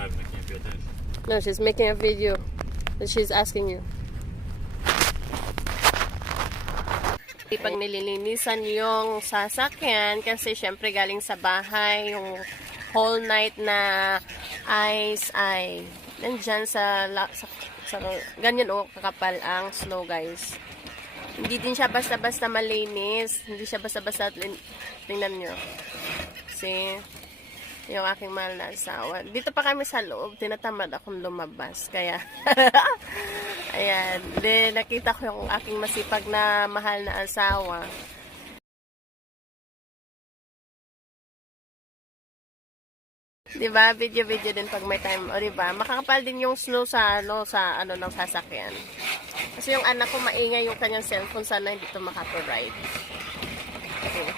driving. I can't pay attention. No, she's making a video. And she's asking you. Pag nililinisan yung sasakyan, kasi syempre galing sa bahay, yung whole night na ice ay nandyan sa ganyan kakapal ang snow, guys. Hindi din siya basta-basta malinis. Hindi siya basta-basta, tingnan nyo. See? Yung aking mahal na asawa. Dito pa kami sa loob, tinatamad akong lumabas. Kaya, ayan. Then, nakita ko yung aking masipag na mahal na asawa. Diba? Video-video din pag may time. O diba? Makakapal din yung snow sa ano ng sasakyan. Kasi yung anak ko maingay yung kanyang cellphone, sana hindi ito makapiride. Okay.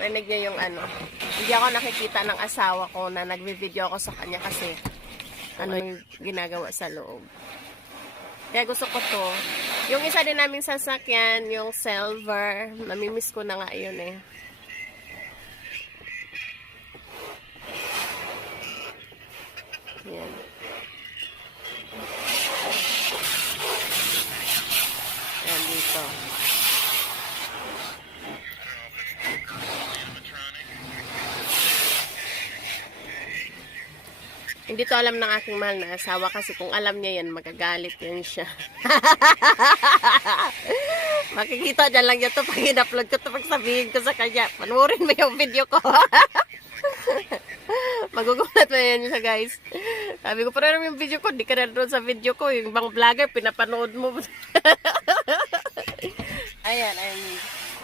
Rinig niya yung ano. Hindi ako nakikita ng asawa ko na nagvi-video ako sa kanya kasi ano yung ginagawa sa loob. Kaya gusto ko to. Yung isa din naming sasakyan, yung silver, namimiss ko na nga yun eh. Yan. Yan dito. Hindi to alam ng aking mahal na asawa kasi kung alam niya yan, magagalit yan siya. Makikita dyan lang yan to pag in-upload ko to, pag sabihin ko sa kanya, panoorin mo yung video ko. Magugulat mo yan siya, guys. Sabi ko, parang yung video ko, di ka na doon sa video ko. Yung ibang vlogger, pinapanood mo. Ayan,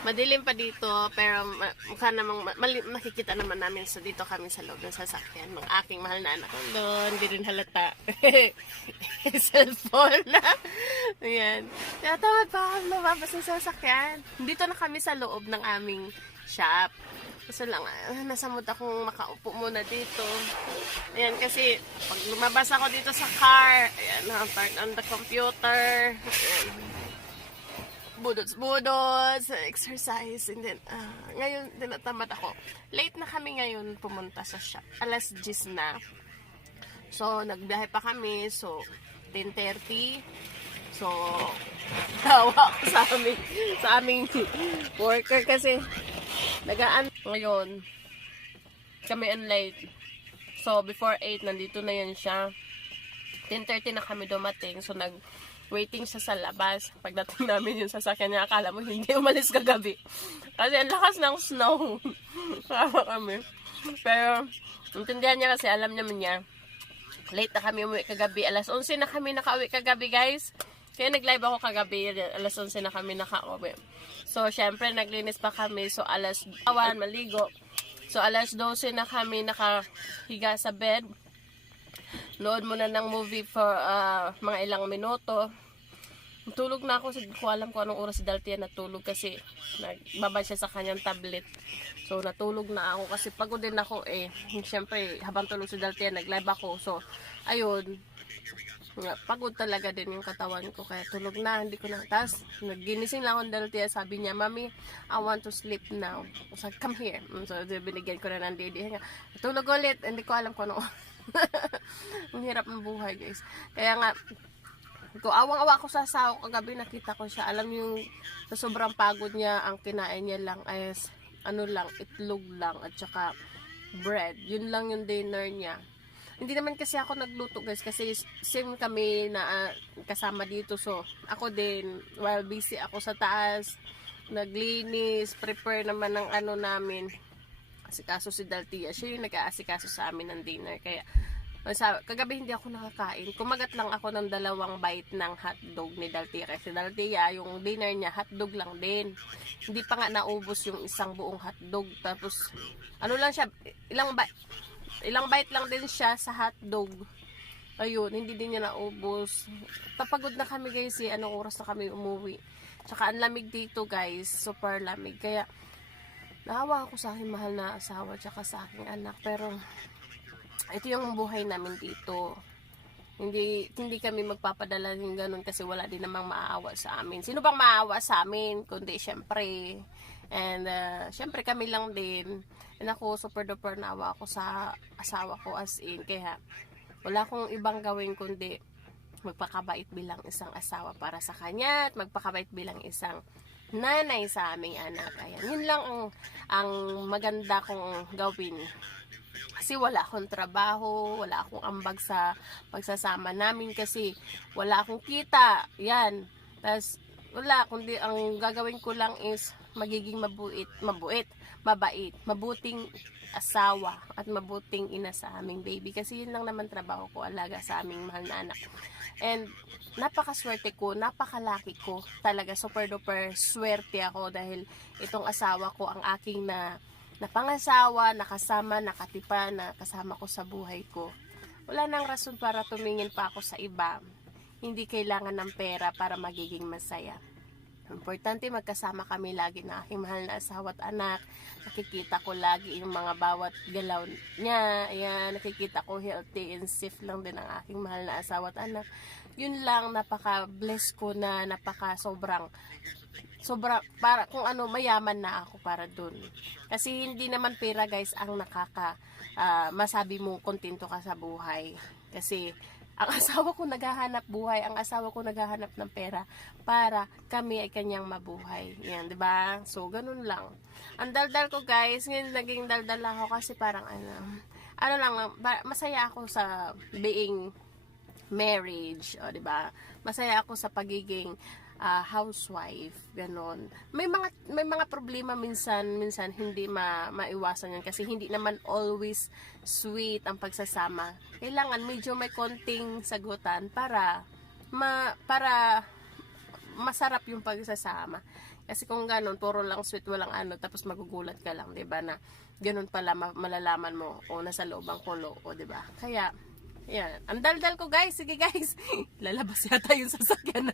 madilim pa dito, pero mukha namang nakikita naman namin. So, dito kami sa loob ng sasakyan ng aking mahal na anak ko. Doon, hindi rin halata. Cellphone na. Ayan. Kaya tamad pa akong lumabas ng sasakyan. Dito na kami sa loob ng aming shop. Kasi lang, nasa mood akong makaupo muna dito. Ayan, kasi pag lumabas ako dito sa car, ayan, part on the computer. Ayan. Budots, exercise, and then, ngayon, tinatamad ako. Late na kami ngayon pumunta sa shop. Alas 10 na. So, nagbiyahe pa kami. So, 10:30. So, tawa ko sa aming worker kasi nagaan ngayon. Kami ang late. So, before 8, nandito na yan siya. 10:30 na kami dumating. So, waiting siya sa labas. Pagdating namin yung sasakyan niya, akala mo hindi umalis kagabi. Kasi ang lakas ng snow. Kawa kami. Pero, intindihan niya kasi alam naman niya. Late na kami umuwi kagabi. Alas 11 na kami nakauwi kagabi, guys. Kaya nag-live ako kagabi. Alas 11 na kami nakauwi. So, syempre, naglinis pa kami. So, alas 1, maligo. So, alas 12 na kami nakahiga sa bed. Nood muna ng movie for mga ilang minuto. Tulog na ako. Hindi ko alam kung anong oras si Daltia natulog kasi nagbabad siya sa kanyang tablet. So natulog na ako kasi pagod din ako eh. Siyempre habang tulog si Daltia nag-live ako. So ayun. Pagod talaga din yung katawan ko kaya tulog na. Hindi ko na. Tapos naginising lang ako ng Daltia. Sabi niya, Mami, I want to sleep now. So come here. So binigyan ko na ng didi. Tulog ulit. Hindi ko alam kung ano. Ang hirap ng buhay, guys. Kaya nga ko awang-awa ko sa asawa ko kagabi, nakita ko siya. Alam yung sa sobrang pagod niya, ang kinain niya lang ay ano lang, itlog lang at saka bread. Yun lang yung dinner niya. Hindi naman kasi ako nagluto, guys, kasi same kami na kasama dito. So ako din, while busy ako sa taas, naglinis, prepare naman ng ano namin. Asikaso si Daltia. Siya yung nag-aasikaso sa amin ng dinner. Kaya, kagabi hindi ako nakakain. Kumagat lang ako ng 2 bite ng hotdog ni Daltia. Kasi Daltia, yung dinner niya, hotdog lang din. Hindi pa nga naubos yung isang buong hotdog. Tapos, ano lang siya, ilang bite lang din siya sa hotdog. Ayun, hindi din niya naubos. Papagod na kami, guys. Anong oras na kami umuwi. Tsaka, ang lamig dito, guys. Super lamig. Kaya, nahawa ako sa aking mahal na asawa tsaka sa aking anak. Pero, ito yung buhay namin dito. Hindi kami magpapadala ng ganun kasi wala din namang maawa sa amin. Sino bang maawa sa amin? Kundi, syempre. And, syempre kami lang din. And ako, super duper naawa ako sa asawa ko as in. Kaya, wala akong ibang gawin kundi magpakabait bilang isang asawa para sa kanya at magpakabait bilang isang nanay sa aming anak. Ayan, yun lang ang maganda kong gawin. Kasi wala akong trabaho, wala akong ambag sa pagsasama namin kasi wala akong kita. Yan. Tapos wala, kundi ang gagawin ko lang is magiging mabait, mabuting asawa at mabuting ina sa aming baby. Kasi yun lang naman trabaho ko, alaga sa aming mahal na anak. And napakaswerte ko, napakalaki ko. Talaga super duper swerte ako dahil itong asawa ko ang aking napangasawa, nakasama, nakatipa, nakasama ko sa buhay ko. Wala nang rason para tumingin pa ako sa iba. Hindi kailangan ng pera para magiging masaya. Importante magkasama kami lagi na aking mahal na asawa at anak. Nakikita ko lagi yung mga bawat galaw niya. Ayan, nakikita ko healthy and safe lang din ang aking mahal na asawa at anak. Yun lang, napaka-bless ko na sobrang para kung ano, mayaman na ako para dun. Kasi hindi naman pera guys ang masabi mo kontento ka sa buhay. Kasi ang asawa ko naghahanap buhay, ang asawa ko naghahanap ng pera para kami ay kanyang mabuhay. Yan, 'di ba? So ganun lang. Ang daldal ko guys, ngayon naging daldal ako kasi parang masaya ako sa being marriage, o 'di ba? Masaya ako sa pagiging housewife, ganon. May mga problema minsan hindi maiwasan yan kasi hindi naman always sweet ang pagsasama. Kailangan medyo may konting sagutan para masarap yung pagsasama. Kasi kung ganon, puro lang sweet, walang tapos magugulat ka lang, 'di ba, na ganon pala malalaman mo o nasa loob ang kulo, o 'di ba? Kaya yan. Ang daldal ko guys. Sige guys. Lalabas yata yung sasakyan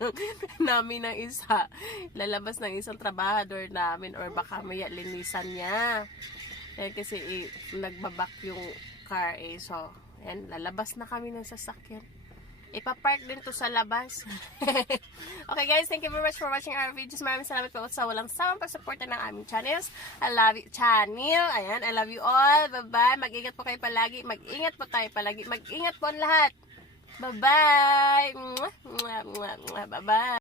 namin ng isa. Lalabas ng isang trabahador namin or baka maya linisan niya. Kasi nagbabak yung car So, yan. Lalabas na kami ng sasakyan. Ipapark din to sa labas. Okay guys, thank you very much for watching our videos. Maraming salamat po sa walang sawang pag-suporta ng aming channels. I love you, channel. Ayan, I love you all. Bye-bye. Mag-ingat po kayo palagi. Mag-ingat po tayo palagi. Mag-ingat po ang lahat. Bye-bye. Bye-bye.